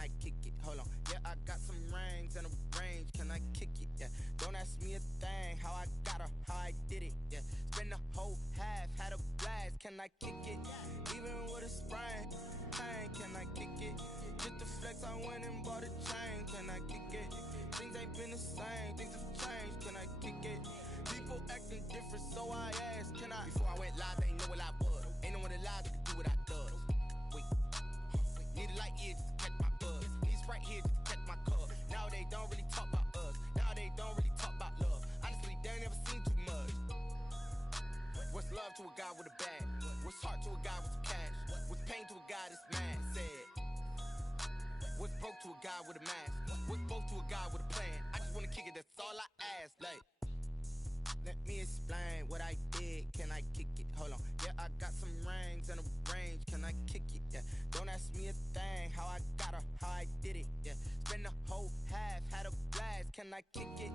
I kick it? Hold on. Yeah, I got some rings and a range. Can I kick it? Yeah. Don't ask me a thing. How I got her, how I did it. Yeah. Spend the whole half, had a blast. Can I kick it? Even with a sprain, pain. Can I kick it? Just the flex, I went and bought a chain. Can I kick it? Things ain't been the same. Things have changed. Can I kick it? People acting different, so I asked, can I? Before I went live, they ain't know what I was. Ain't no one alive that could do what I does. Wait. Need a light here just to catch my buzz. Need Sprite here just to catch my cup. Now they don't really talk about us. Now they don't really talk about love. Honestly, they ain't never seen too much. What's love to a guy with a bag? What's heart to a guy with some cash? What's pain to a guy that's mad? Said. What's broke to a guy with a mask? What's both to a guy with a plan? I just wanna kick it, that's all I ask. Like, let me explain what I did. Can I kick it? Hold on. Yeah, I got some rings and a range. Can I kick it? Yeah. Don't ask me a thing. How I got her, how I did it. Yeah. Spend the whole half, had a blast. Can I kick it?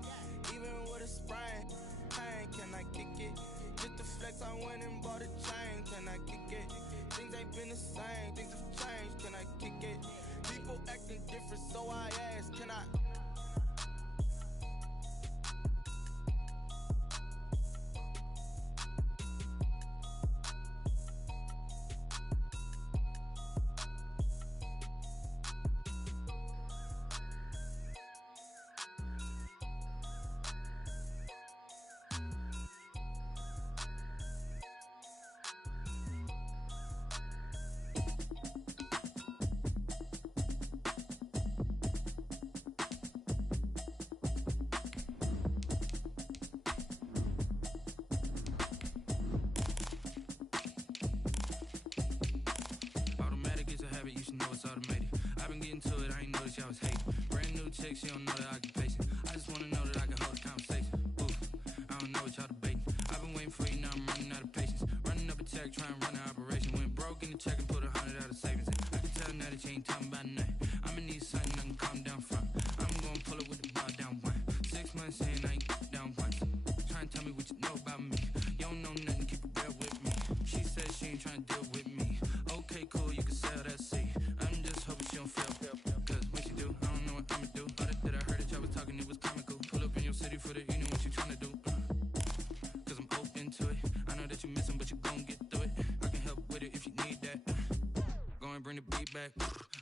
Even with a sprain, pain. Can I kick it? Just the flex, I went and bought a chain. Can I kick it? Things ain't been the same. Things have changed. Can I kick it? People acting different, so I ask, can I? You should know it's automated. I've been getting to it, I ain't noticed y'all was hating. Brand new chick, she don't know the occupation. I just wanna know that I can hold a conversation. Ooh, I don't know what y'all debating. I've been waiting for you, now I'm running out of patience. Running up a check, trying to run an operation. Went broke in the check and put 100 out of savings. I can tell now that you ain't talking about nothing. I'ma need something I can calm down from. I'm gonna pull it with the bar down one. 6 months in, I ain't down once. Trying to tell me what you know about me. You don't know nothing, keep it real with me. She said she ain't trying to deal with me. Okay, cool, you can sell that seat. I'm just hoping she don't fail. Cause when she do, I don't know what I'ma do. All that I heard that y'all was talking, it was comical. Pull up in your city for the evening, what you tryna do? Cause I'm open to it. I know that you missing, but you gon' get through it. I can help with it if you need that. Go and bring the beat back.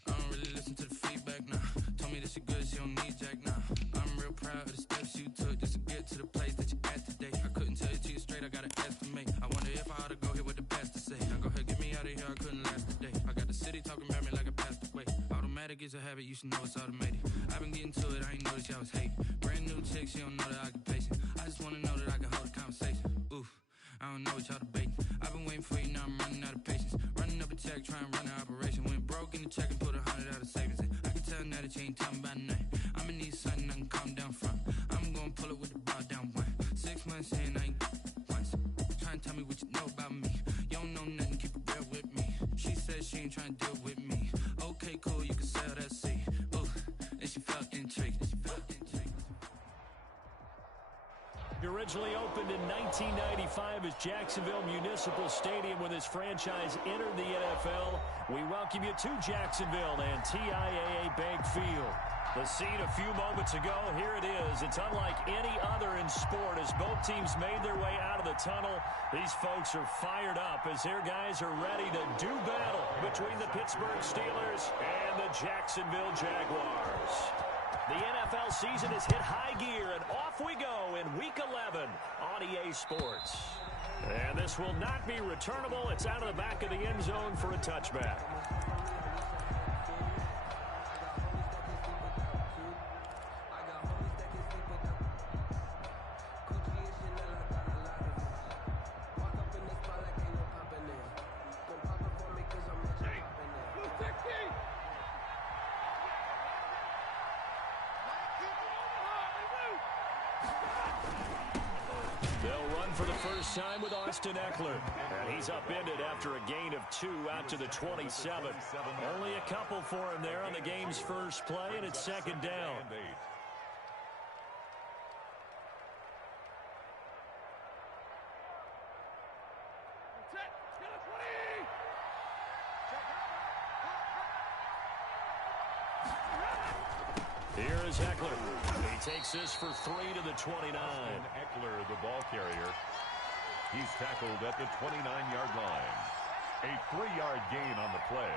I don't really listen to the feedback, nah. Told me that she good, she don't need Jack, nah. I'm real proud of the steps you took just to get to the place that you at today. I couldn't tell you to you straight, I gotta estimate. I wonder if I ought to go here with the best to say. Now go ahead, get me out of here, I couldn't last a day. I got the city talking about me like I passed away. Automatic is a habit, you should know it's automated. I've been getting to it, I ain't noticed y'all was hating. Brand new chick, she don't know the occupation. I just wanna know that I can hold a conversation. Oof, I don't know what y'all debating. I've been waiting for you, now I'm running out of patience. Running up a check, trying to run an operation. Went broke in the check and put 100 out of savings. I can tell now that you ain't talking about nothing. I'ma need something I can calm down from. I'm gonna pull it with the bar down one. 6 months in, I ain't once. Trying to tell me what you know about me. You don't know nothing, keep it real with me. She said she ain't trying to deal with me. Okay, cool, you can sell that seat. Ooh, and she felt intrigued. Originally opened in 1995 as Jacksonville Municipal Stadium when this franchise entered the NFL. We welcome you to Jacksonville and TIAA Bank Field. The scene a few moments ago, here it is. It's unlike any other in sport as both teams made their way out of the tunnel. These folks are fired up as their guys are ready to do battle between the Pittsburgh Steelers and the Jacksonville Jaguars. The NFL season has hit high gear, and off we go in Week 11 on EA Sports. And this will not be returnable. It's out of the back of the end zone for a touchback. For the first time with Austin Eckler. And he's upended after a gain of 2 out to the 27. Only a couple for him there on the game's first play, and it's second down. is Eckler. He takes this for 3 to the 29. And Eckler, the ball carrier. He's tackled at the 29-yard line. A 3-yard gain on the play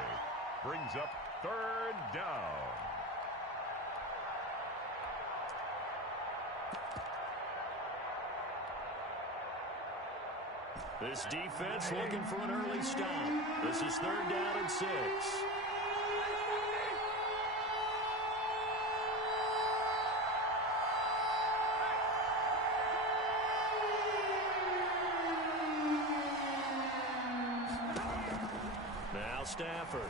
brings up third down. This defense looking for an early stop. This is third down and 6. Now Stafford.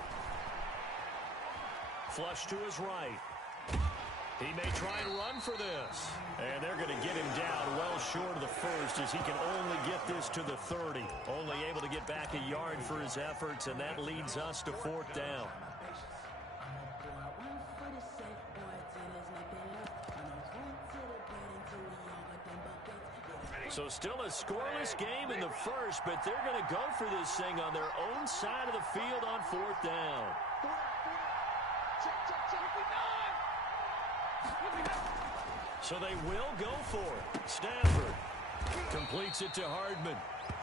Flush to his right. He may try and run for this. And they're going to get him down well short of the first as he can only get this to the 30. Only able to get back a yard for his efforts, and that leads us to fourth down. So still a scoreless game in the first, but they're going to go for this thing on their own side of the field on fourth down. So they will go for it. Stafford completes it to Hardman.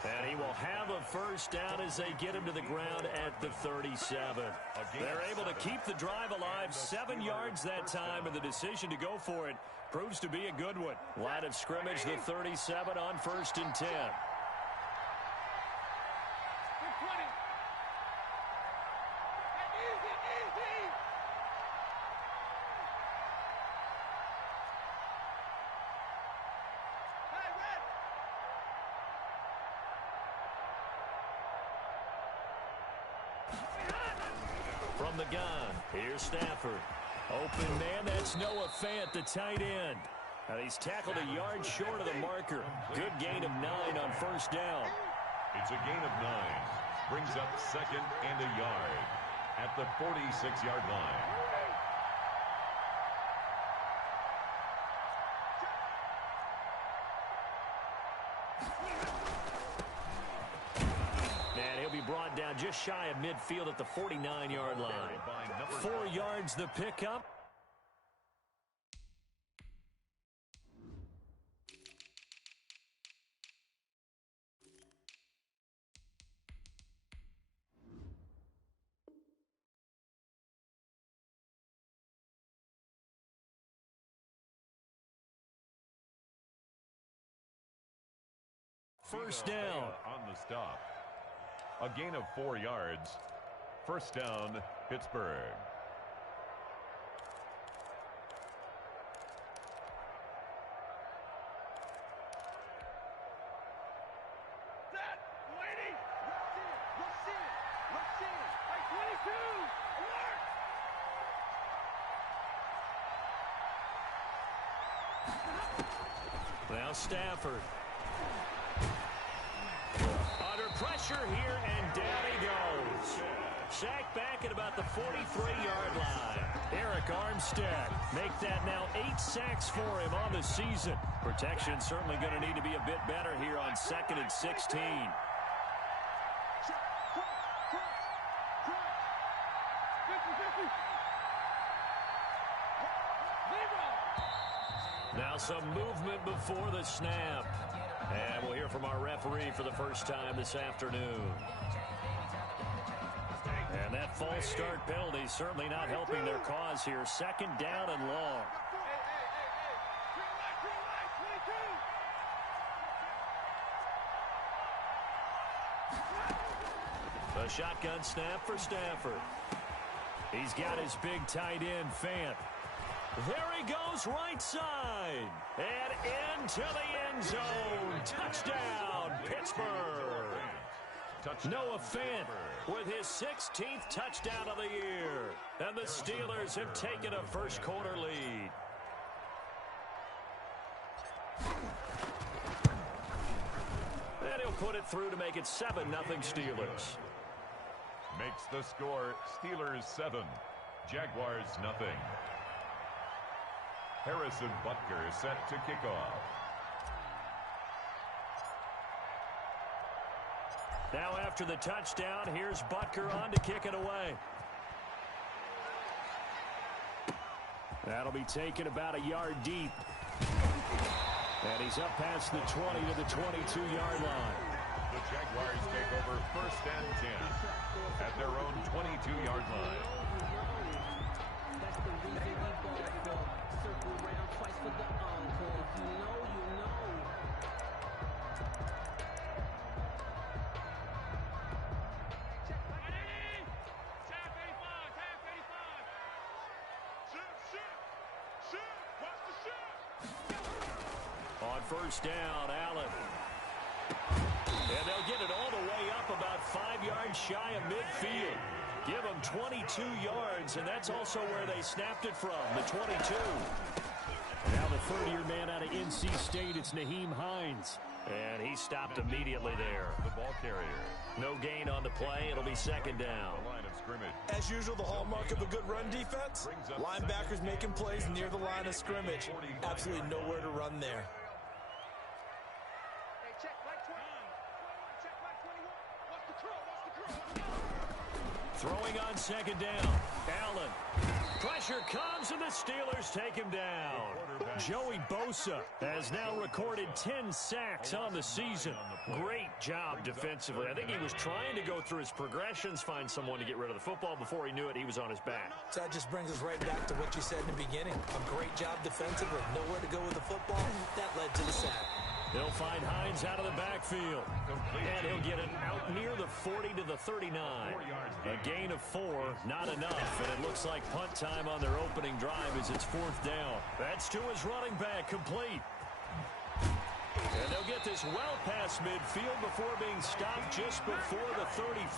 And he will have a first down as they get him to the ground at the 37. They're able to keep the drive alive, 7 yards that time, and the decision to go for it proves to be a good one. Line of scrimmage, the 37 on 1st and 10. From the gun, here's Stafford. Open man, that's Noah Fant, the tight end. And he's tackled a yard short of the marker. Good gain of 9 on first down. It's a gain of 9. Brings up second and a yard at the 46-yard line. Brought down just shy of midfield at the 49-yard line. 4 yards the pickup. First down on the stop. A gain of 4 yards. First down, Pittsburgh. Now Stafford. Pressure here, and down he goes. Sacked back at about the 43-yard line. Eric Armstead make that now 8 sacks for him on the season. Protection certainly going to need to be a bit better here on 2nd and 16. Now some movement before the snap. And we'll hear from our referee for the first time this afternoon. And that false start penalty certainly not helping their cause here. 2nd down and long. The shotgun snap for Stafford. He's got his big tight end, Fant. There he goes, right side. And into the end zone. Touchdown, Pittsburgh. Noah Fant with his 16th touchdown of the year. And the Steelers have taken a first-quarter lead. And he'll put it through to make it 7-0 Steelers. Makes the score Steelers 7, Jaguars nothing. Harrison Butker set to kick off. Now after the touchdown, here's Butker on to kick it away. That'll be taken about a yard deep. And he's up past the 20 to the 22-yard line. The Jaguars take over 1st and 10 at their own 22-yard line. That's the reason we ball for. Circle around twice for the encore. You know, you know. On 1st down, Allen. And they'll get it all the way up about 5 yards shy of midfield. Give them 22 yards, and that's also where they snapped it from, the 22. Now the third-year man out of NC State, it's Nyheim Hines. And he stopped immediately there. The ball carrier. No gain on the play. It'll be 2nd down. The line of scrimmage. As usual, the hallmark of a good run defense, linebackers making plays near the line of scrimmage. Absolutely nowhere to run there. Throwing on 2nd down. Allen. Pressure comes, and the Steelers take him down. Joey Bosa has now recorded 10 sacks on the season. Great job defensively. I think he was trying to go through his progressions, find someone to get rid of the football. Before he knew it, he was on his back. So that just brings us right back to what you said in the beginning. A great job defensively. Nowhere to go with the football. That led to the sack. They'll find Hines out of the backfield. And he'll get it out near the 40 to the 39. A gain of 4, not enough. And it looks like punt time on their opening drive as it's 4th down. That's to his running back, complete. And they'll get this well past midfield before being stopped just before the 35.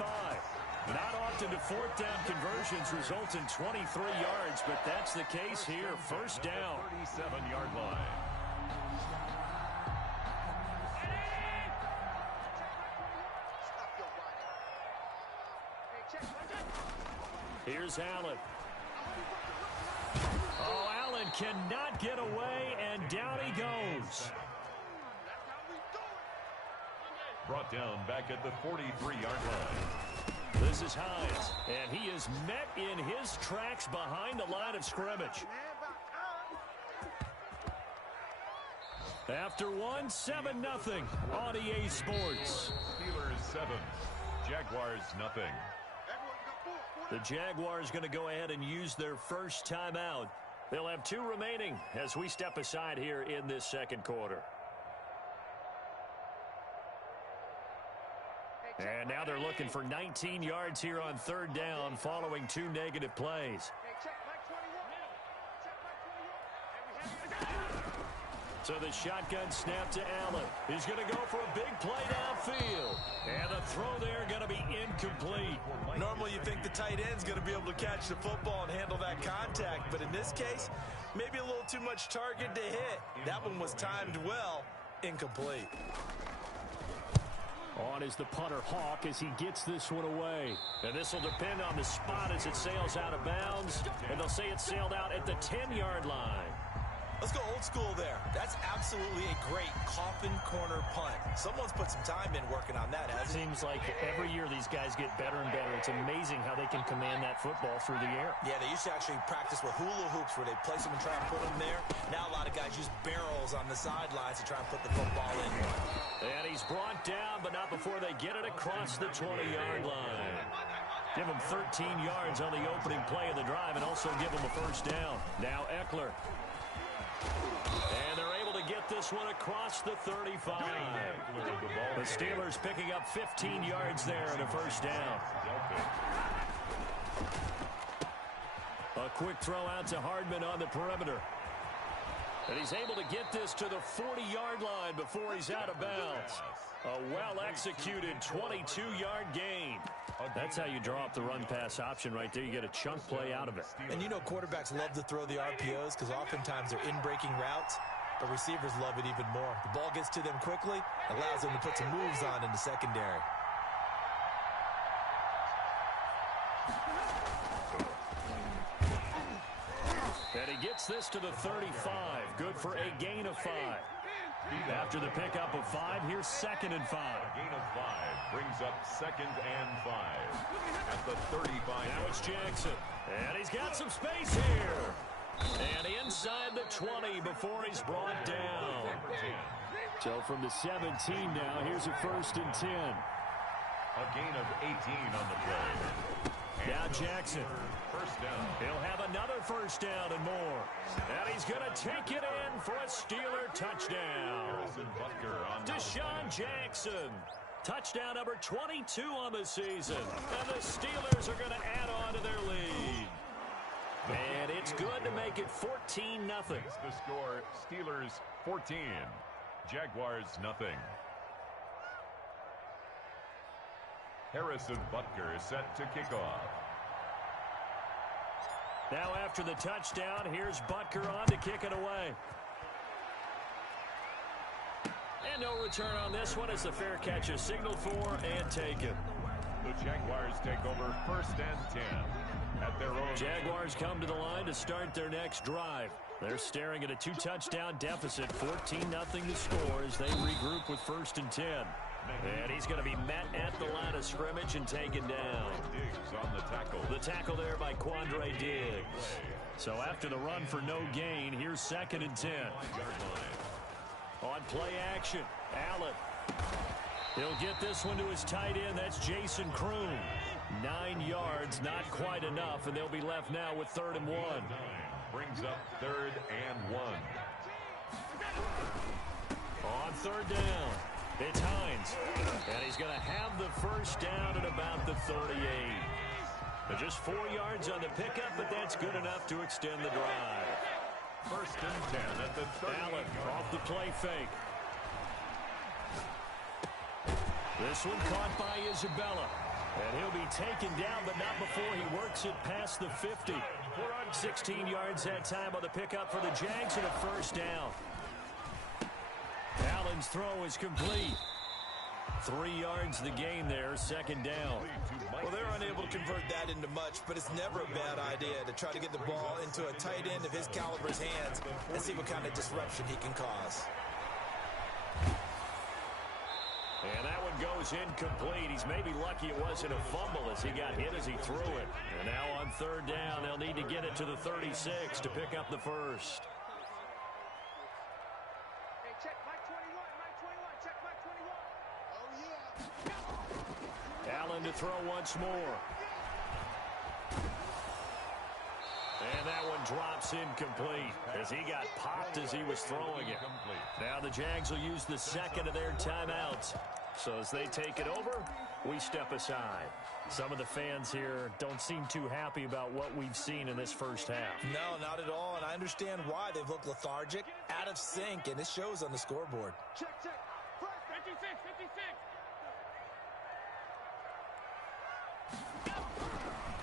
Not often do 4th down conversions result in 23 yards, but that's the case here. 1st down. 37-yard line. Here's Allen. Oh, Allen cannot get away, and down he goes. Brought down back at the 43-yard line. This is Hines, and he is met in his tracks behind the line of scrimmage. After 7-0 on EA Sports. Steelers 7, Jaguars nothing. The Jaguars going to go ahead and use their first timeout. They'll have 2 remaining as we step aside here in this 2nd quarter. And now they're looking for 19 yards here on 3rd down following 2 negative plays. So the shotgun snap to Allen. He's going to go for a big play downfield. And the throw there going to be incomplete. Normally you think the tight end's going to be able to catch the football and handle that contact, but in this case, maybe a little too much target to hit. That one was timed well. Incomplete. On is the punter Hawk as he gets this one away. And this will depend on the spot as it sails out of bounds. And they'll say it sailed out at the 10-yard line. Let's go old school there. That's absolutely a great coffin corner punt. Someone's put some time in working on that, hasn't it? Seems like every year these guys get better and better. It's amazing how they can command that football through the air. Yeah, they used to actually practice with hula hoops where they place them and try and put them there. Now a lot of guys use barrels on the sidelines to try and put the football in. And he's brought down, but not before they get it across the 20-yard line. Give him 13 yards on the opening play of the drive and also give him a 1st down. Now Eckler. And they're able to get this one across the 35. The Steelers picking up 15 yards there and a 1st down. A quick throw out to Hardman on the perimeter. And he's able to get this to the 40-yard line before he's out of bounds. A well-executed 22-yard gain. That's how you draw up the run-pass option right there. You get a chunk play out of it. And you know quarterbacks love to throw the RPOs because oftentimes they're in-breaking routes, but receivers love it even more. The ball gets to them quickly, allows them to put some moves on in the secondary. And he gets this to the 35. Good for a gain of 5. After the pickup of 5, here's 2nd and 5. A gain of 5 brings up 2nd and 5 at the 35. Now it's Jackson. And he's got some space here. And inside the 20 before he's brought down. So from the 17 now, here's a 1st and 10. A gain of 18 on the play. Now Jackson. First down. He'll have another 1st down and more. And he's going to take it in for a Steeler touchdown. Deshaun Jackson. Touchdown number 22 on the season. And the Steelers are going to add on to their lead. And it's good to make it 14-0. The score, Steelers 14. Jaguars nothing. Harrison Butker is set to kick off. Now after the touchdown, here's Butker on to kick it away. And no return on this one as the fair catch is signaled for and taken. The Jaguars take over 1st and 10 at their own. Jaguars come to the line to start their next drive. They're staring at a 2-touchdown deficit, 14-0 to score as they regroup with 1st and 10. And he's going to be met at the line of scrimmage and taken down. Diggs on the tackle. The tackle there by Quandre Diggs. So after the run for no gain, here's 2nd and 10. On play action, Allen. He'll get this one to his tight end. That's Jason Kroon. 9 yards, not quite enough, and they'll be left now with 3rd and 1. Brings up 3rd and 1. On 3rd down, it's Hines. And he's going to have the 1st down at about the 38. But just 4 yards on the pickup, but that's good enough to extend the drive. 1st and 10 at the 30. Allen off the play fake. This one caught by Isabella. And he'll be taken down, but not before he works it past the 50. 16 yards that time on the pickup for the Jags and a 1st down. Allen's throw is complete. 3 yards the gain there, 2nd down. Well, they're unable to convert that into much, but it's never a bad idea to try to get the ball into a tight end of his caliber's hands and see what kind of disruption he can cause. And that one goes incomplete. He's maybe lucky it wasn't a fumble as he got hit as he threw it. And now on 3rd down, they'll need to get it to the 36 to pick up the 1st. Hey, check Mike 21, Mike 21, check Mike 21. Oh, yeah. Allen to throw once more. And that one drops incomplete as he got popped as he was throwing it. Now the Jags will use the 2nd of their timeouts. So as they take it over, we step aside. Some of the fans here don't seem too happy about what we've seen in this 1st half. No, not at all, and I understand why. They've looked lethargic, out of sync, and it shows on the scoreboard. Check, check. 56, 56.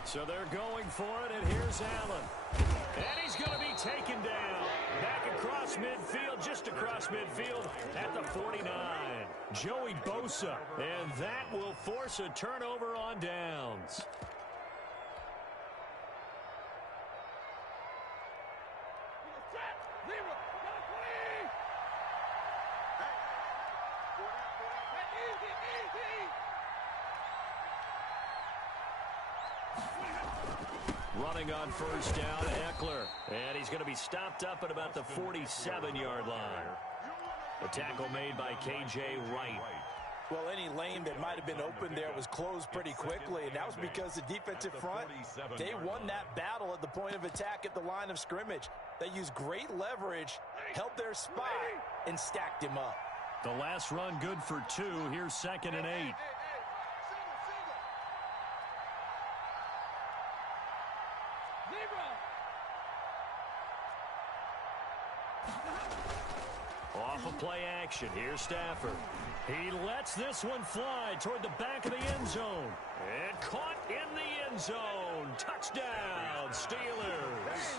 So they're going for it, and here's Allen. And he's going to be taken down. Back across midfield, just across midfield at the 49. Joey Bosa, and that will force a turnover on downs. Running on 1st down, Eckler. And he's going to be stopped up at about the 47-yard line. The tackle made by K.J. Wright. Well, any lane that might have been open there was closed pretty quickly, and that was because the defensive front, they won that battle at the point of attack at the line of scrimmage. They used great leverage, held their spot, and stacked him up. The last run good for 2. Here's 2nd and 8. Off of play action. Here's Stafford. He lets this one fly toward the back of the end zone. And caught in the end zone. Touchdown, Steelers.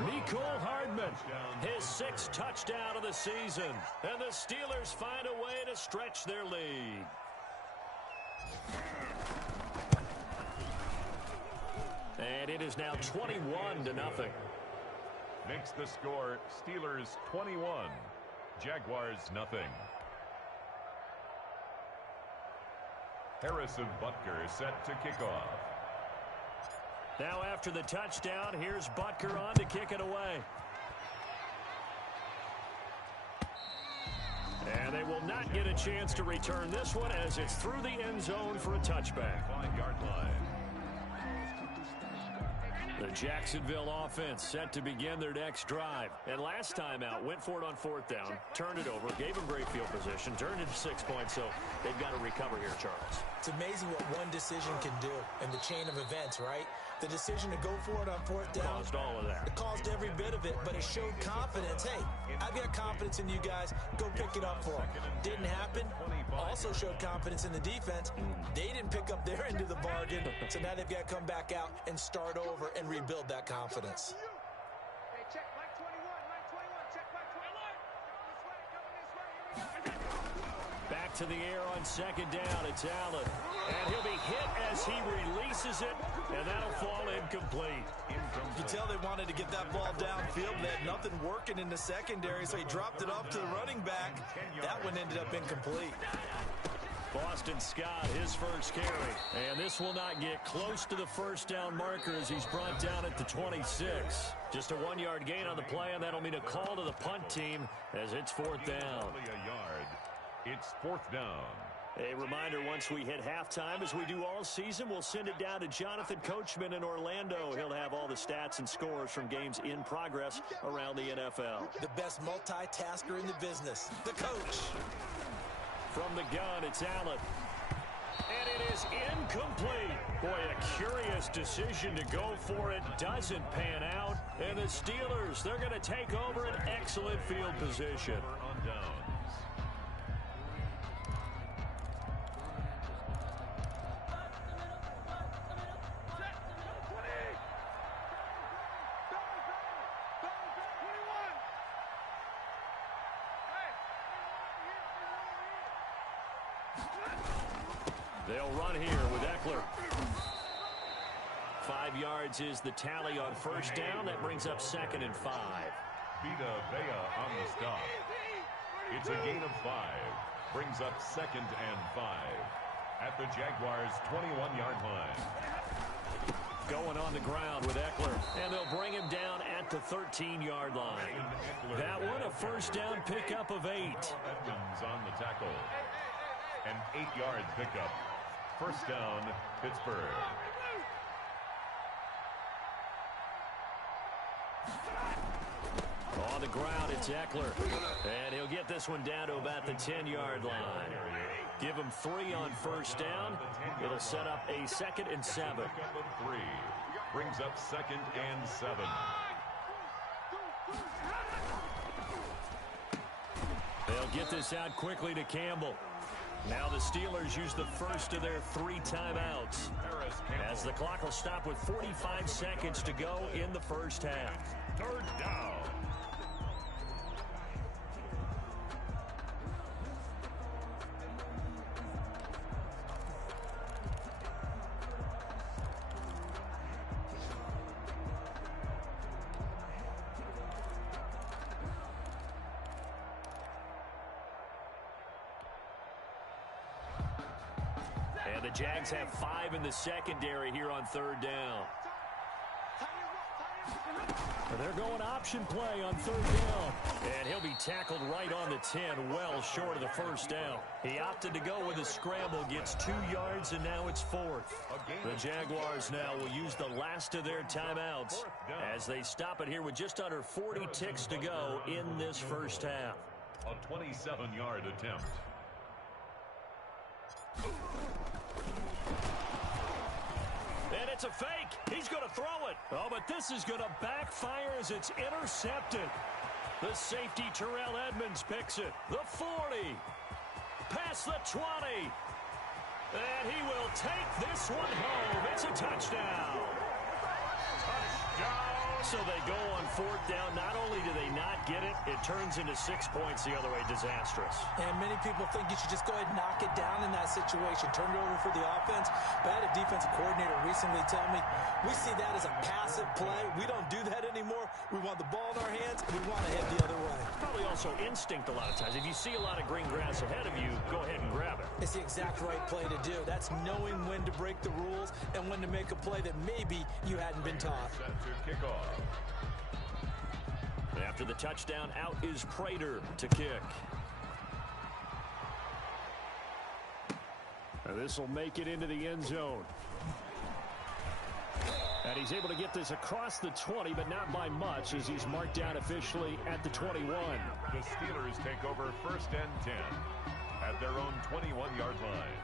Mecole Hardman, his 6th touchdown of the season. And the Steelers find a way to stretch their lead. And it is now 21-0. Makes the score Steelers 21, Jaguars nothing. Harrison Butker is set to kick off. Now after the touchdown, here's Butker on to kick it away. And they will not get a chance to return this one as it's through the end zone for a touchback. 5-yard line. The Jacksonville offense set to begin their next drive. And last time out, went for it on 4th down, turned it over, gave them great field position, turned it to 6 points, so they've got to recover here, Charles. It's amazing what one decision can do in the chain of events, right? The decision to go for it on 4th down Caused all of that. It caused every bit of it, but it showed confidence. Hey, I've got confidence in you guys. Go pick it up for them. Didn't happen. Also showed confidence in the defense. They didn't pick up their end of the bargain, so now they've got to come back out and start over and rebuild that confidence. Hey, check Mike 21, Mike 21, check Mike 21. Coming this way, here we go. Back to the air on 2nd down. It's Allen. And he'll be hit as he releases it, and that'll fall incomplete. You tell they wanted to get that ball downfield. They had nothing working in the secondary, so he dropped it off to the running back. That one ended up incomplete. Boston Scott, his first carry. And this will not get close to the 1st down marker as he's brought down at the 26. Just a 1-yard gain on the play, and that'll mean a call to the punt team as it's 4th down. Only a yard. It's 4th down. A reminder, once we hit halftime, as we do all season, we'll send it down to Jonathan Coachman in Orlando. He'll have all the stats and scores from games in progress around the NFL. The best multitasker in the business, the coach. From the gun, it's Allen. And it is incomplete. Boy, a curious decision to go for it. Doesn't pan out. And the Steelers, they're going to take over an excellent field position. On downs. They'll run here with Eckler. 5 yards is the tally on 1st down. That brings up 2nd and 5. Vita Vea on the stop. It's a gain of 5. Brings up 2nd and 5. At the Jaguars' 21-yard line. Going on the ground with Eckler. And they'll bring him down at the 13-yard line. That one a 1st down pickup of 8. Edmonds on the tackle. An 8-yard pickup. 1st down, Pittsburgh. On the ground, it's Eckler. And he'll get this one down to about the 10-yard line. Give him 3 on 1st down. It'll set up a 2nd and 7. Pickup of 3. Brings up 2nd and 7. They'll get this out quickly to Campbell. Now the Steelers use the first of their 3 timeouts as the clock will stop with 45 seconds to go in the 1st half. 3rd down. And the Jags have 5 in the secondary here on 3rd down. And they're going option play on 3rd down. And he'll be tackled right on the 10, well short of the 1st down. He opted to go with a scramble, gets 2 yards, and now it's 4th. The Jaguars now will use the last of their timeouts as they stop it here with just under 40 ticks to go in this 1st half. A 27-yard attempt. And it's a fake. He's going to throw it. Oh, but this is going to backfire as it's intercepted. The safety, Terrell Edmonds, picks it. The 40. Past the 20. And he will take this one home. It's a touchdown. Touchdown, So they go on 4th down. Not only do they not get it, it turns into 6 points the other way. Disastrous. And many people think you should just go ahead and knock it down in that situation. Turn it over for the offense. But I had a defensive coordinator recently tell me, we see that as a passive play. We don't do that anymore. We want the ball in our hands. We want to head the other way. Probably also instinct a lot of times. If you see a lot of green grass ahead of you, go ahead and grab it. It's the exact right play to do. That's knowing when to break the rules and when to make a play that maybe you hadn't been taught. Set to kick off. After the touchdown, out is Prater to kick. This will make it into the end zone. And he's able to get this across the 20, but not by much, as he's marked down officially at the 21. The Steelers take over 1st and 10 at their own 21-yard line.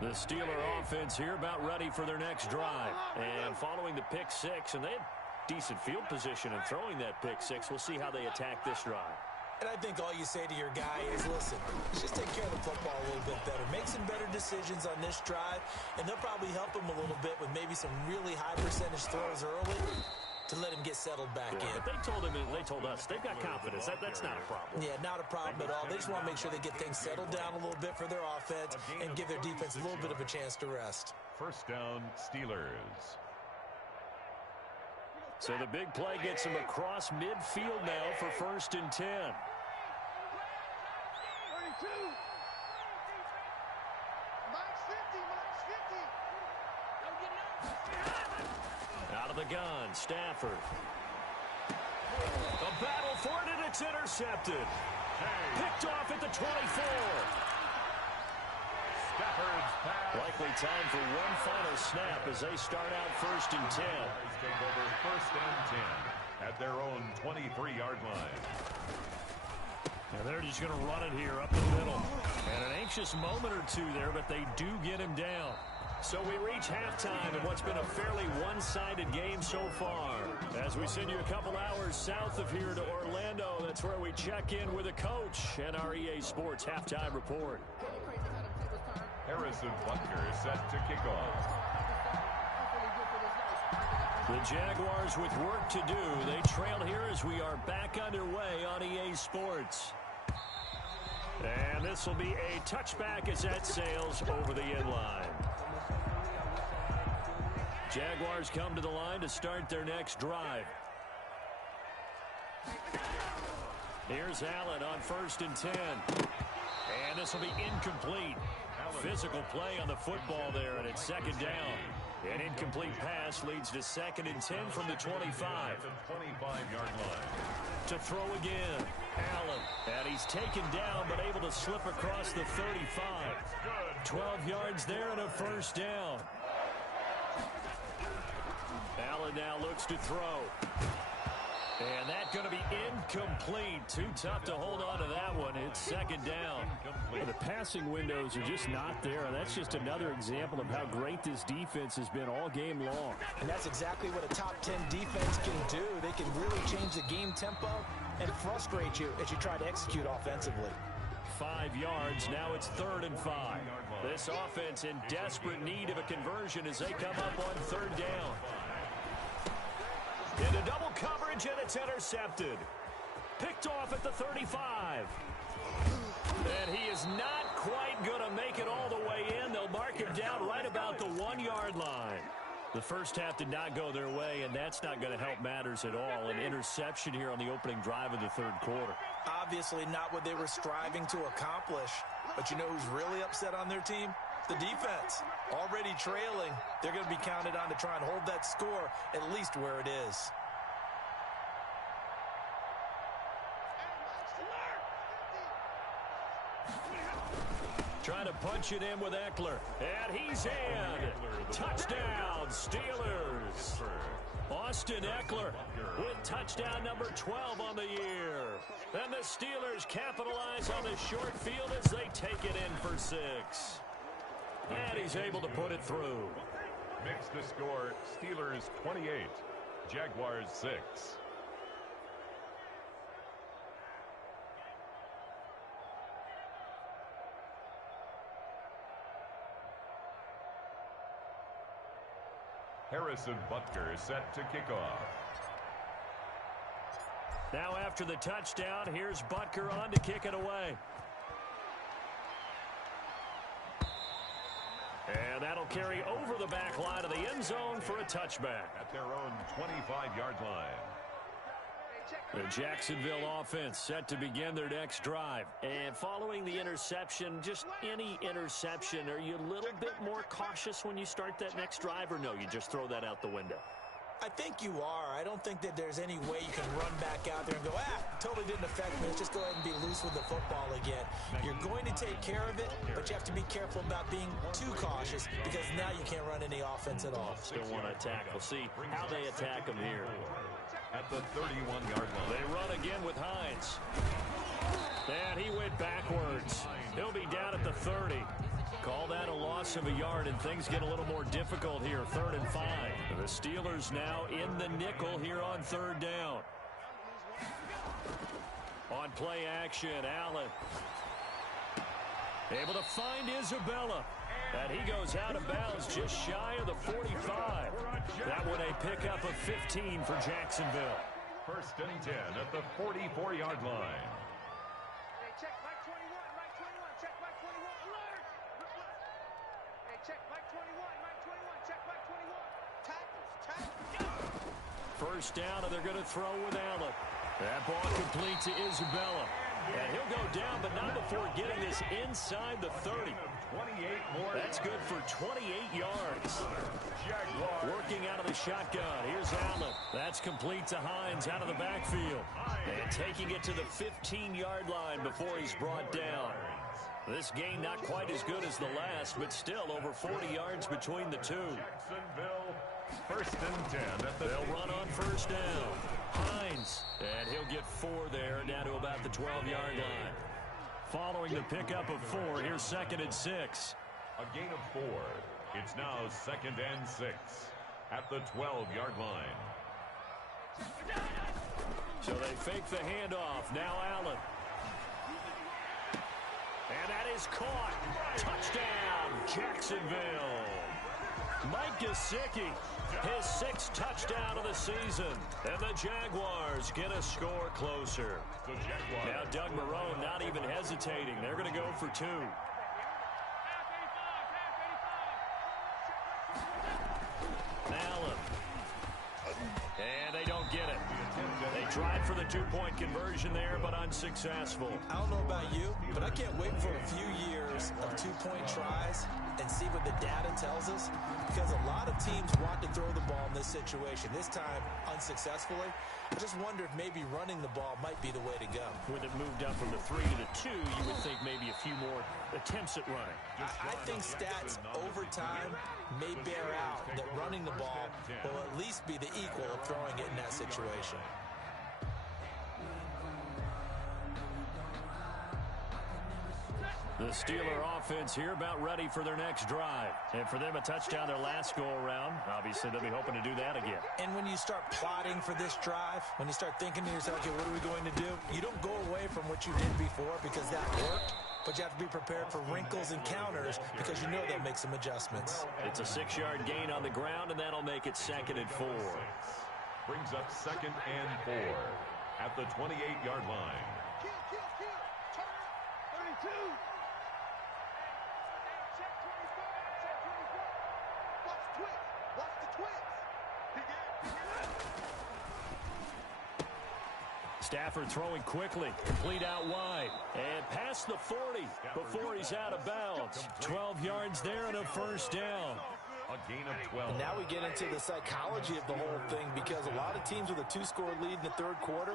The Steeler offense here about ready for their next drive. And following the pick 6, and they had decent field position in throwing that pick 6. We'll see how they attack this drive. And I think all you say to your guy is, listen, let's just take care of the football a little bit better. Make some better decisions on this drive, and they'll probably help him a little bit with maybe some really high percentage throws early to let him get settled back in. But they told us they've got confidence. That's not a problem. Yeah, not a problem at all. They just want to make sure they get things settled down a little bit for their offense and give their defense a little bit of a chance to rest. 1st down, Steelers. So the big play gets him across midfield now for 1st and 10. 32. Max 50. Out of the gun, Stafford. A battle for it, and it's intercepted. Picked off at the 24. Stafford's pass. Likely time for one final snap as they start out 1st and 10. Take over 1st and 10 at their own 23-yard line. And they're just going to run it here up the middle. And an anxious moment or two there, but they do get him down. So we reach halftime in what's been a fairly one-sided game so far. As we send you a couple hours south of here to Orlando, that's where we check in with a coach and our EA Sports halftime report. Harrison Butker set to kick off. The Jaguars with work to do. They trail here as we are back underway on EA Sports. And this will be a touchback as that sails over the end line. Jaguars come to the line to start their next drive. Here's Allen on 1st and 10. And this will be incomplete. Physical play on the football there, and it's 2nd down. An incomplete pass leads to 2nd and 10 from the 25. 25-yard line. To throw again, Allen. And he's taken down, but able to slip across the 35. 12 yards there and a 1st down. Allen now looks to throw. And that's going to be incomplete. Too tough to hold on to that one. It's 2nd down. Well, the passing windows are just not there. And that's just another example of how great this defense has been all game long. And that's exactly what a top 10 defense can do. They can really change the game tempo and frustrate you as you try to execute offensively. 5 yards. Now it's 3rd and 5. This offense in desperate need of a conversion as they come up on 3rd down. Into double coverage, and it's intercepted. Picked off at the 35. And he is not quite going to make it all the way in. They'll mark him down right about the 1-yard line. The first half did not go their way, and that's not going to help matters at all. An interception here on the opening drive of the 3rd quarter. Obviously not what they were striving to accomplish. But you know who's really upset on their team? The defense. Already trailing, they're going to be counted on to try and hold that score at least where it is. Trying to punch it in with Eckler. And he's in. Touchdown, Steelers. Austin Eckler with touchdown number 12 on the year. And the Steelers capitalize on the short field as they take it in for 6. And he's able to put it through. Makes the score Steelers 28, Jaguars 6. Harrison Butker is set to kick off. Now after the touchdown, here's Butker on to kick it away. And that'll carry over the back line of the end zone for a touchback. At their own 25-yard line. The Jacksonville offense set to begin their next drive. And following the interception, just any interception, are you a little bit more cautious when you start that next drive, or no, you just throw that out the window? I think you are. I don't think that there's any way you can run back out there and go, totally didn't affect me. Let's just go ahead and be loose with the football again. You're going to take care of it, but you have to be careful about being too cautious because now you can't run any offense at all. Still want to attack. We'll see how they attack them here. At the 31-yard line. They run again with Hines. And he went backwards. He'll be down at the 30. Call that a loss of a yard, and things get a little more difficult here. 3rd and 5. The Steelers now in the nickel here on 3rd down. On play action, Allen. Able to find Isabella. And he goes out of bounds just shy of the 45. That one a pickup of 15 for Jacksonville. 1st and 10 at the 44-yard line. Hey, check Mike 21, Mike 21, check Mike 21, alert! Hey, check Mike 21, Mike 21, check Mike 21. Tackles. 1st down, and they're going to throw with Allen. That ball complete to Isabella. And he'll go down, but not before getting this inside the 30. That's good for 28 yards. Working out of the shotgun. Here's Allen. That's complete to Hines out of the backfield. And taking it to the 15-yard line before he's brought down. This game not quite as good as the last, but still over 40 yards between the two. Jacksonville, 1st and 10 at the They'll run on 1st down. Hines, and he'll get 4 there, down to about the 12-yard line. Following the pickup of 4, here's 2nd and 6. A gain of 4. It's now 2nd and 6 at the 12-yard line. So they fake the handoff. Now Allen. And that is caught. Touchdown, Jacksonville. Mike Gesicki, his 6th touchdown of the season. And the Jaguars get a score closer. Now Doug Marrone not even hesitating. They're going to go for 2. Allen. And they don't get it. They tried for the 2-point conversion there, but unsuccessful. I don't know about you, but I can't wait for a few years of 2-point tries and see what the data tells us, because a lot of teams want to throw the ball in this situation. This time, unsuccessfully. I just wonder if maybe running the ball might be the way to go. With it moved up from the 3 to the 2, you would think maybe a few more attempts at running. I think stats over time may bear out that running the ball will at least be the equal of throwing it in that situation. The Steeler offense here about ready for their next drive. And for them, a touchdown their last go-around. Obviously, they'll be hoping to do that again. And when you start plotting for this drive, when you start thinking to yourself, okay, what are we going to do? You don't go away from what you did before because that worked, but you have to be prepared for wrinkles and counters because you know they'll make some adjustments. It's a 6-yard gain on the ground, and that'll make it 2nd and 4. Brings up 2nd and 4 at the 28-yard line. Kill, turn, 32. Watch the twist. Stafford throwing quickly, complete out wide, and past the 40 before he's out of bounds. 12 yards there and a 1st down. A gain of 12. And now we get into the psychology of the whole thing, because a lot of teams with a 2-score lead in the 3rd quarter,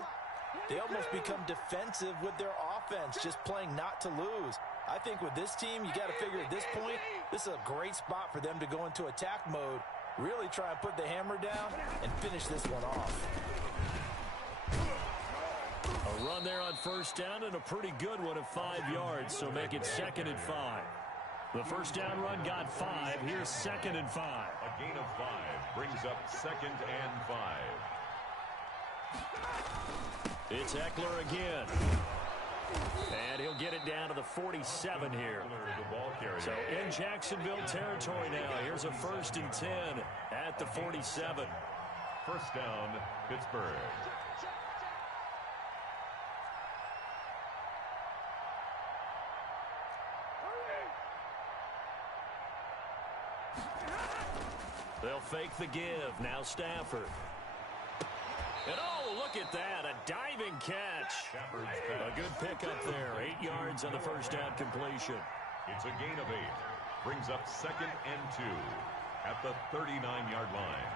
they almost become defensive with their offense, just playing not to lose. I think with this team, you got to figure at this point, this is a great spot for them to go into attack mode, really try and put the hammer down and finish this one off. A run there on 1st down, and a pretty good one of 5 yards, so make it 2nd and 5. The 1st down run got 5. Here's 2nd and 5. A gain of 5 brings up 2nd and 5. It's Eckler again. And he'll get it down to the 47 here. So in Jacksonville territory now. Here's a 1st and 10 at the 47. First down, Pittsburgh. They'll fake the give. Now Stafford. And oh, look at that. A diving catch. A good pickup there. 8 yards on the first down completion. It's a gain of 8. Brings up 2nd and 2 at the 39-yard line.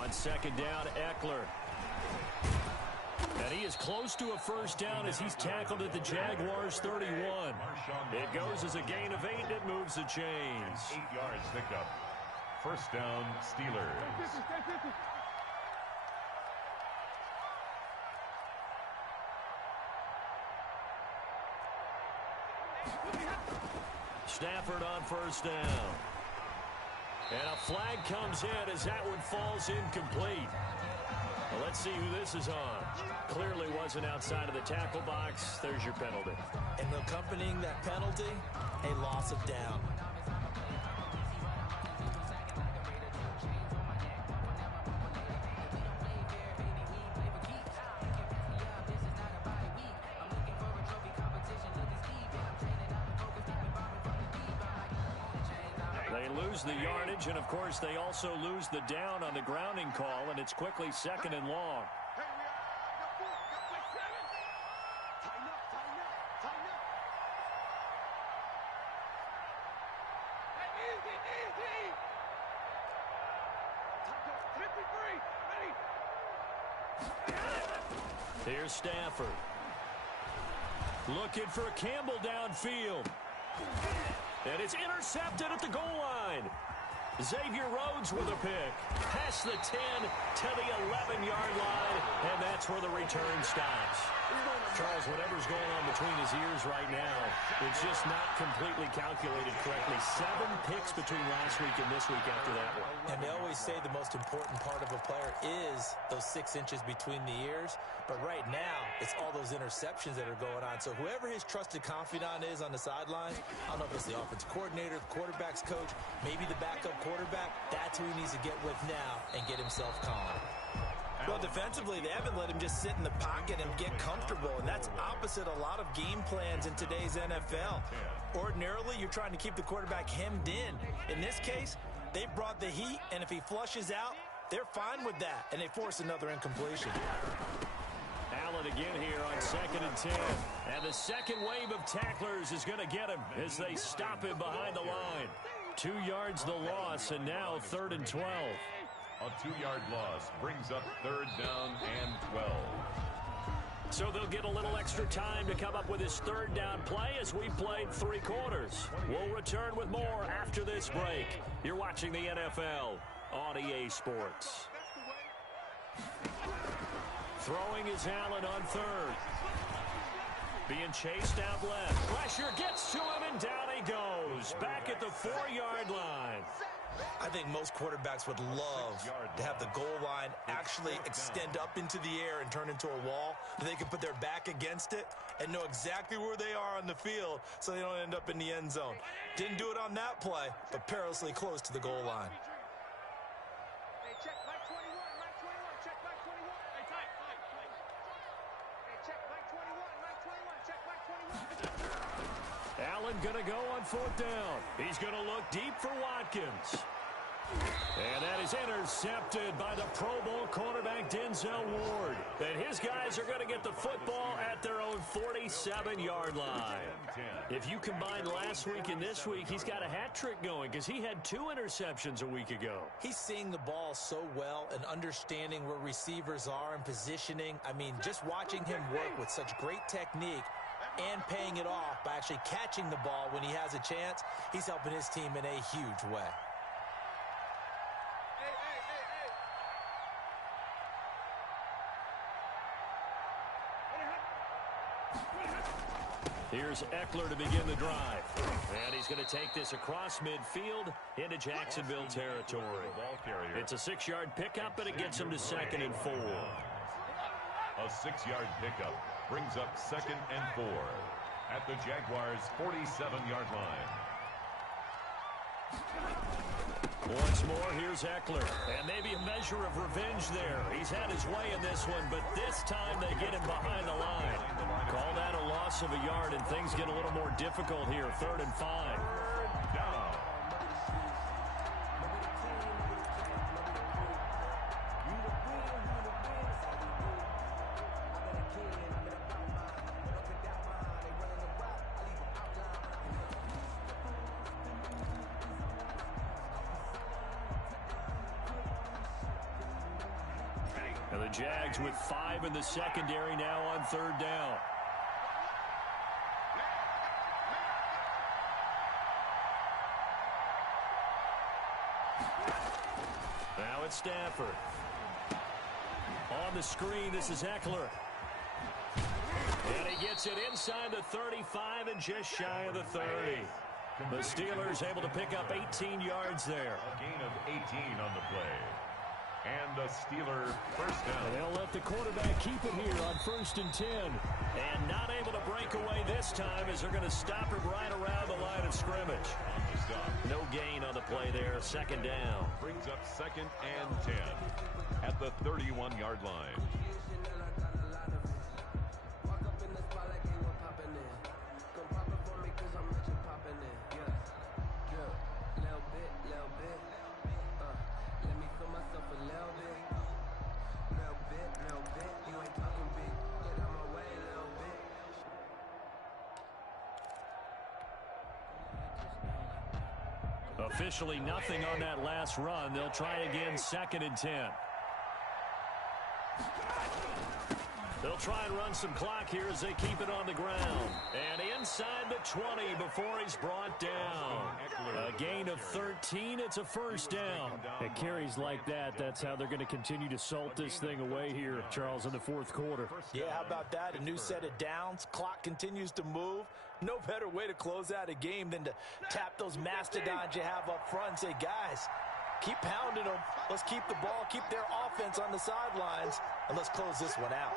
On 2nd down, Eckler. And he is close to a first down as he's tackled at the Jaguars' 31. It goes as a gain of 8, and it moves the chains. 8 yards pickup. First down, Steelers. Stafford on first down. And a flag comes in as that one falls incomplete. Well, let's see who this is on. Clearly wasn't outside of the tackle box. There's your penalty. And accompanying that penalty, a loss of down. They lose the yardage, and of course they also lose the down on the grounding call, and it's quickly 2nd and long. Here's Stafford. Looking for Campbell downfield. And it's intercepted at the goal line. Xavier Rhodes with a pick. Past the 10 to the 11-yard line, and that's where the return stops. Charles, whatever's going on between his ears right now, it's just not completely calculated correctly. 7 picks between last week and this week after that one. And they always say the most important part of a player is those 6 inches between the ears. But right now, it's all those interceptions that are going on. So whoever his trusted confidant is on the sideline, I don't know if it's the offensive coordinator, the quarterback's coach, maybe the backup quarterback, that's who he needs to get with now and get himself calm. Well, defensively, they haven't let him just sit in the pocket and get comfortable, and that's opposite a lot of game plans in today's NFL. Ordinarily, you're trying to keep the quarterback hemmed in. In this case, they brought the heat, and if he flushes out, they're fine with that, and they force another incompletion. Allen again here on 2nd and 10. And the second wave of tacklers is going to get him as they stop him behind the line. 2 yards the loss, and now 3rd and 12. A 2-yard loss brings up 3rd down and 12. So they'll get a little extra time to come up with his 3rd down play as we played 3 quarters. We'll return with more after this break. You're watching the NFL on EA Sports. Throwing is Allen on 3rd. Being chased out left. Pressure gets to him, and down he goes. Back at the 4-yard line. I think most quarterbacks would love to have the goal line actually extend up into the air and turn into a wall. They can put their back against it and know exactly where they are on the field so they don't end up in the end zone. Didn't do it on that play, but perilously close to the goal line. Hey, check Mike 21, Mike 21, check Mike 21. Hey, tight. Hey, check Mike 21, Mike 21, check Mike 21. Allen going to go on 4th down. He's going to look deep for Watkins. And that is intercepted by the Pro Bowl cornerback Denzel Ward. And his guys are going to get the football at their own 47-yard line. If you combine last week and this week, he's got a hat trick going because he had 2 interceptions a week ago. He's seeing the ball so well and understanding where receivers are and positioning. I mean, just watching him work with such great technique and paying it off by actually catching the ball when he has a chance, he's helping his team in a huge way. Here's Eckler to begin the drive. And he's going to take this across midfield into Jacksonville territory. It's a 6-yard pickup, and it gets him to 2nd and 4. A 6-yard pickup brings up 2nd and 4 at the Jaguars' 47-yard line. Once more, here's Eckler. And maybe a measure of revenge there. He's had his way in this one, but this time they get him behind the line. Call that a loss of a yard, and things get a little more difficult here. 3rd and 5. Down. And the Jags with 5 in the secondary now on 3rd down. Now it's Stafford. On the screen, this is Eckler. And he gets it inside the 35 and just shy of the 30. The Steelers able to pick up 18 yards there. A gain of 18 on the play. And a Steeler first down. And they'll let the quarterback keep it here on 1st and 10. And not able to break away this time as they're going to stop him right around the line of scrimmage. No gain on the play there. 2nd down. Brings up 2nd and 10 at the 31-yard line. Officially nothing on that last run. They'll try again 2nd and 10. They'll try and run some clock here as they keep it on the ground. And inside the 20 before he's brought down. A gain of 13. It's a first down. At carries like that, that's how they're going to continue to salt this thing away here, Charles, in the 4th quarter. Yeah, how about that? A new set of downs. Clock continues to move. No better way to close out a game than to tap those mastodons you have up front and say, guys, keep pounding them. Let's keep the ball, keep their offense on the sidelines, and let's close this one out.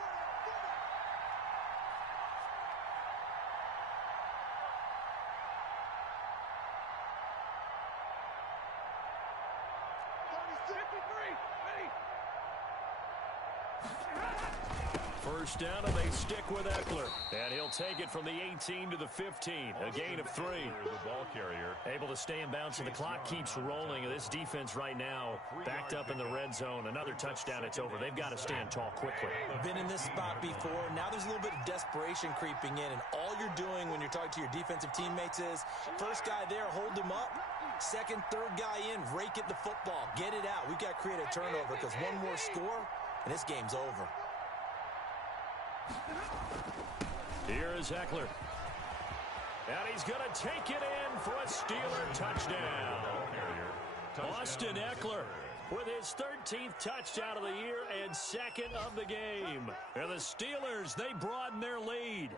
First down, and they stick with Eckler. And he'll take it from the 18 to the 15. A gain of 3. The ball carrier. Able to stay in bounds, and the clock keeps rolling. This defense right now backed up in the red zone. Another touchdown, it's over. They've got to stand tall quickly. Been in this spot before. Now there's a little bit of desperation creeping in, and all you're doing when you're talking to your defensive teammates is, first guy there, hold him up. Second, third guy in, rake at the football. Get it out. We've got to create a turnover because one more score, and this game's over. Here is Eckler. And he's going to take it in for a Steeler touchdown. Austin Eckler with his 13th touchdown of the year and 2nd of the game. And the Steelers, they broaden their lead.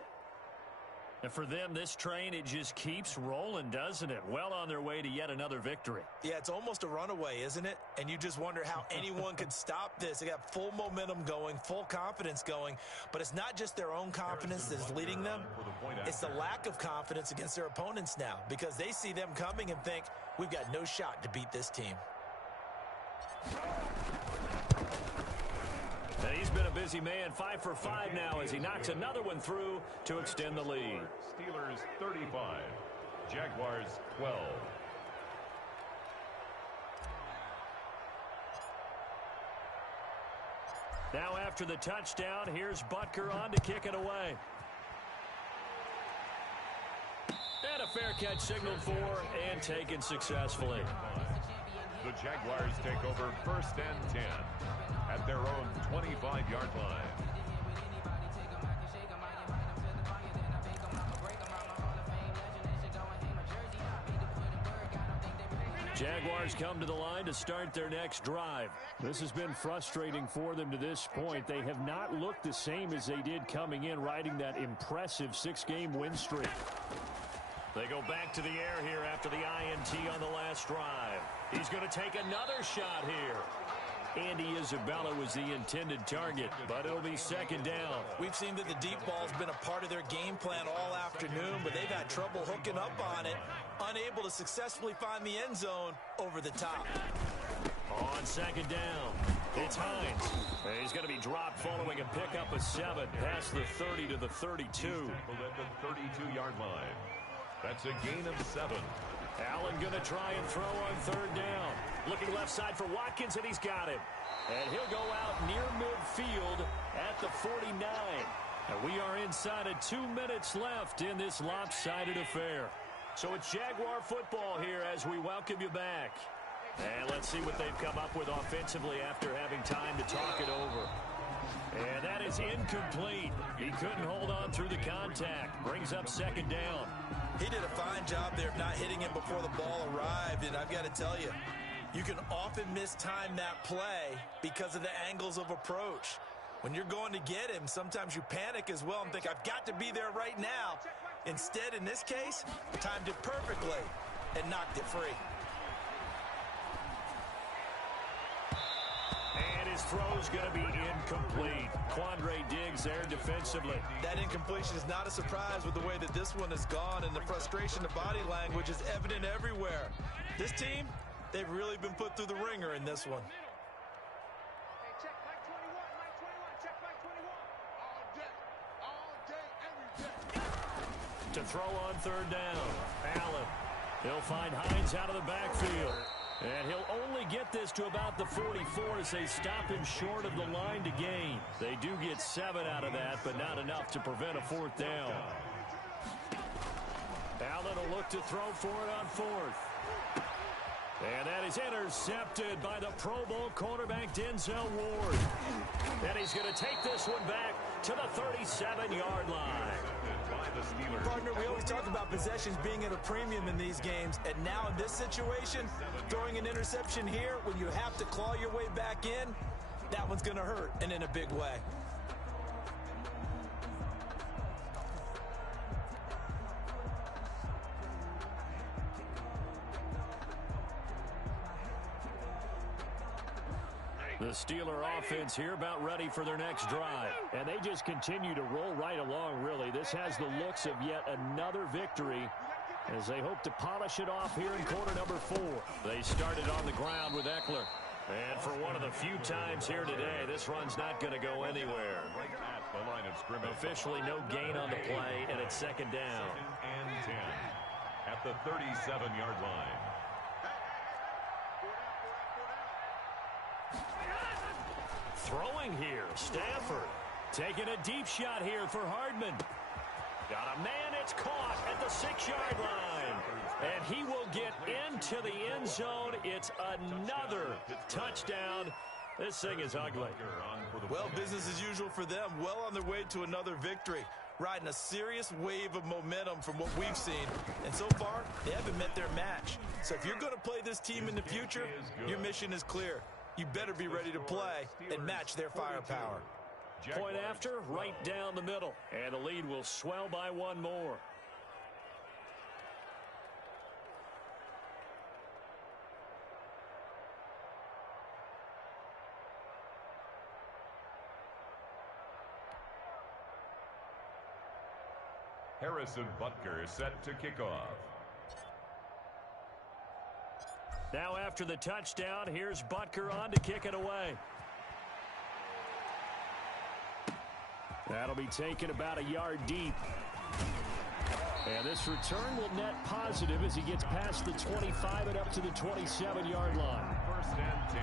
And for them, this train, it just keeps rolling, doesn't it? Well on their way to yet another victory. Yeah, it's almost a runaway, isn't it? And you just wonder how anyone could stop this. They got full momentum going, full confidence going. But it's not just their own confidence that's leading them. It's the lack of confidence against their opponents now because they see them coming and think, we've got no shot to beat this team. And he's been a busy man, 5 for 5 now as he knocks another one through to extend the lead. Steelers 35, Jaguars 12. Now after the touchdown, here's Butker on to kick it away. And a fair catch signaled for and taken successfully. The Jaguars take over 1st and 10 at their own 25-yard line. Jaguars come to the line to start their next drive. This has been frustrating for them to this point. They have not looked the same as they did coming in, riding that impressive 6-game win streak. They go back to the air here after the INT on the last drive. He's going to take another shot here. Andy Isabella was the intended target, but it'll be second down. We've seen that the deep ball's been a part of their game plan all afternoon, but they've had trouble hooking up on it, unable to successfully find the end zone over the top. On second down, it's Hines. He's going to be dropped following a pickup of 7 past the 30 to the 32. At the 32-yard line. That's a gain of 7. Allen going to try and throw on third down. Looking left side for Watkins, and he's got him. And he'll go out near midfield at the 49. And we are inside of 2 minutes left in this lopsided affair. So it's Jaguar football here as we welcome you back. And let's see what they've come up with offensively after having time to talk it over. And that is incomplete. He couldn't hold on through the contact. Brings up second down. He did a fine job there of not hitting him before the ball arrived, and I've got to tell you, you can often mistime that play because of the angles of approach. When you're going to get him, sometimes you panic as well and think, I've got to be there right now. Instead, in this case, timed it perfectly and knocked it free. And his throw's going to be incomplete. Quandre Diggs there defensively. That incompletion is not a surprise with the way that this one has gone, and the frustration of body language is evident everywhere. This team, they've really been put through the ringer in this one. Hey, check Mike 21, Mike 21, check Mike 21. All day, every day. To throw on third down, Allen. He'll find Hines out of the backfield. And he'll only get this to about the 44 as they stop him short of the line to gain. They do get 7 out of that, but not enough to prevent a fourth down. Allen will look to throw for it on fourth. And that is intercepted by the Pro Bowl cornerback Denzel Ward. And he's going to take this one back to the 37-yard line. Partner, we always talk about possessions being at a premium in these games, and now in this situation, throwing an interception here when you have to claw your way back in, that one's going to hurt, and in a big way. The Steeler offense here about ready for their next drive. And they just continue to roll right along, really. This has the looks of yet another victory as they hope to polish it off here in quarter number 4. They started on the ground with Eckler. And for one of the few times here today, this run's not going to go anywhere. Right at the line of scrimmage. Officially no gain on the play, and it's second down. And 10 at the 37-yard line. Throwing here, Stafford. Taking a deep shot here for Hardman. Got a man, it's caught at the 6-yard line. And he will get into the end zone. It's another touchdown. This thing is ugly. Well, business as usual for them. Well on their way to another victory. Riding a serious wave of momentum from what we've seen. And so far, they haven't met their match. So if you're going to play this team in the future, your mission is clear. You better be ready to play and match their firepower. Point after, right down the middle. And the lead will swell by one more. Harrison Butker set to kick off. Now after the touchdown, here's Butker on to kick it away. That'll be taken about a yard deep. And this return will net positive as he gets past the 25 and up to the 27-yard line. First and 10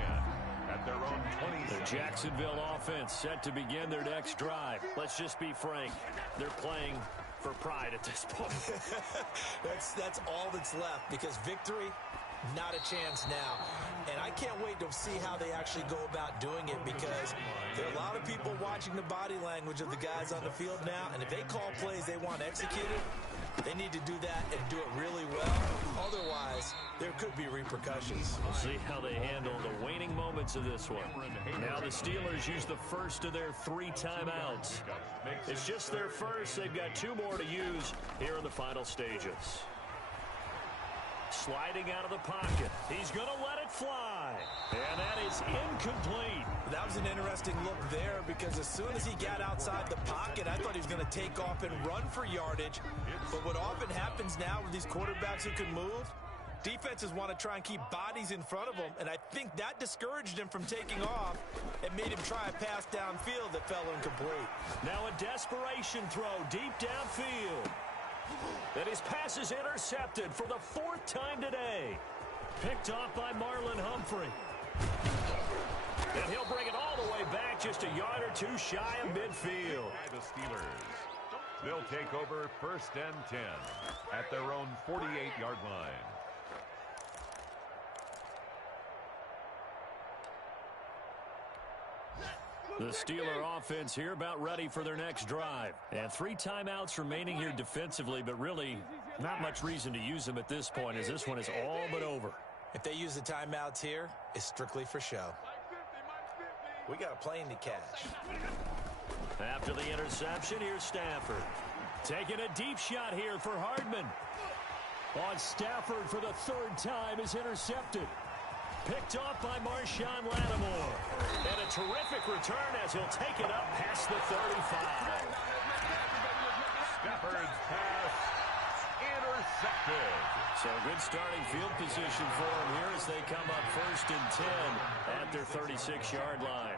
at their own 20. The Jacksonville offense set to begin their next drive. Let's just be frank. They're playing for pride at this point. That's all that's left, because victory, not a chance now. And I can't wait to see how they actually go about doing it, because there are a lot of people watching the body language of the guys on the field now, and if they call plays they want executed, they need to do that and do it really well. Otherwise, there could be repercussions. We'll see how they handle the waning moments of this one. Now the Steelers use the first of their 3 timeouts. It's just their first. They've got 2 more to use here in the final stages. sliding out of the pocket. He's going to let it fly. And that is incomplete. That was an interesting look there because as soon as he got outside the pocket, I thought he was going to take off and run for yardage. But what often happens now with these quarterbacks who can move, defenses want to try and keep bodies in front of them, and I think that discouraged him from taking off and made him try a pass downfield that fell incomplete. Now a desperation throw deep downfield. And his pass is intercepted for the 4th time today. Picked off by Marlon Humphrey. And he'll bring it all the way back just a yard or two shy of midfield. The Steelers. They'll take over 1st and 10 at their own 48-yard line. The Steeler offense here about ready for their next drive. And 3 timeouts remaining here defensively, but really not much reason to use them at this point as this one is all but over. If they use the timeouts here, it's strictly for show. We got a plane to catch. After the interception, here's Stafford. Taking a deep shot here for Hardman. On Stafford for the 3rd time is intercepted. Picked off by Marshawn Lattimore. And a terrific return as he'll take it up past the 35. Stafford's pass intercepted. So good starting field position for him here as they come up 1st and 10 at their 36-yard line.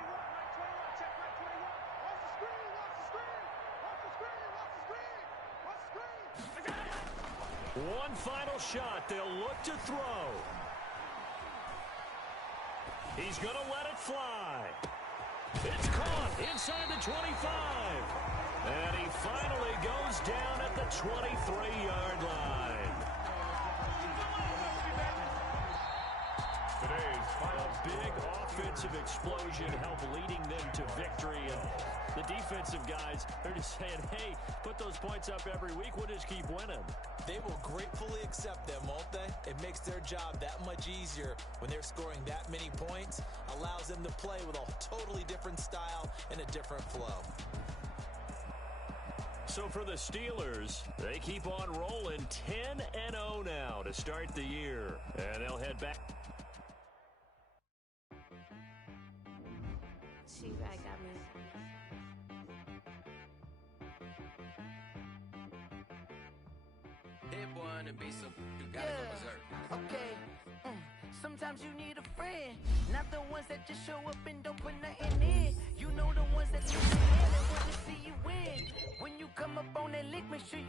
One final shot. They'll look to throw. He's going to let it fly. It's caught inside the 25. And he finally goes down at the 23-yard line. Today's final big offensive explosion helped leading them to victory. And the defensive guys, they're just saying, hey, put those points up every week. We'll just keep winning. They will gratefully accept them, won't they? It makes their job that much easier when they're scoring that many points. Allows them to play with a totally different style and a different flow. So for the Steelers, they keep on rolling 10-0 now to start the year. And they'll head back. She right got me. Hit one and be so you gotta go berserk. Okay. Sometimes you need a friend, not the ones that just show up and don't put nothing in. You know the ones that listen in and want to see you win. When you come up on that lick, make sure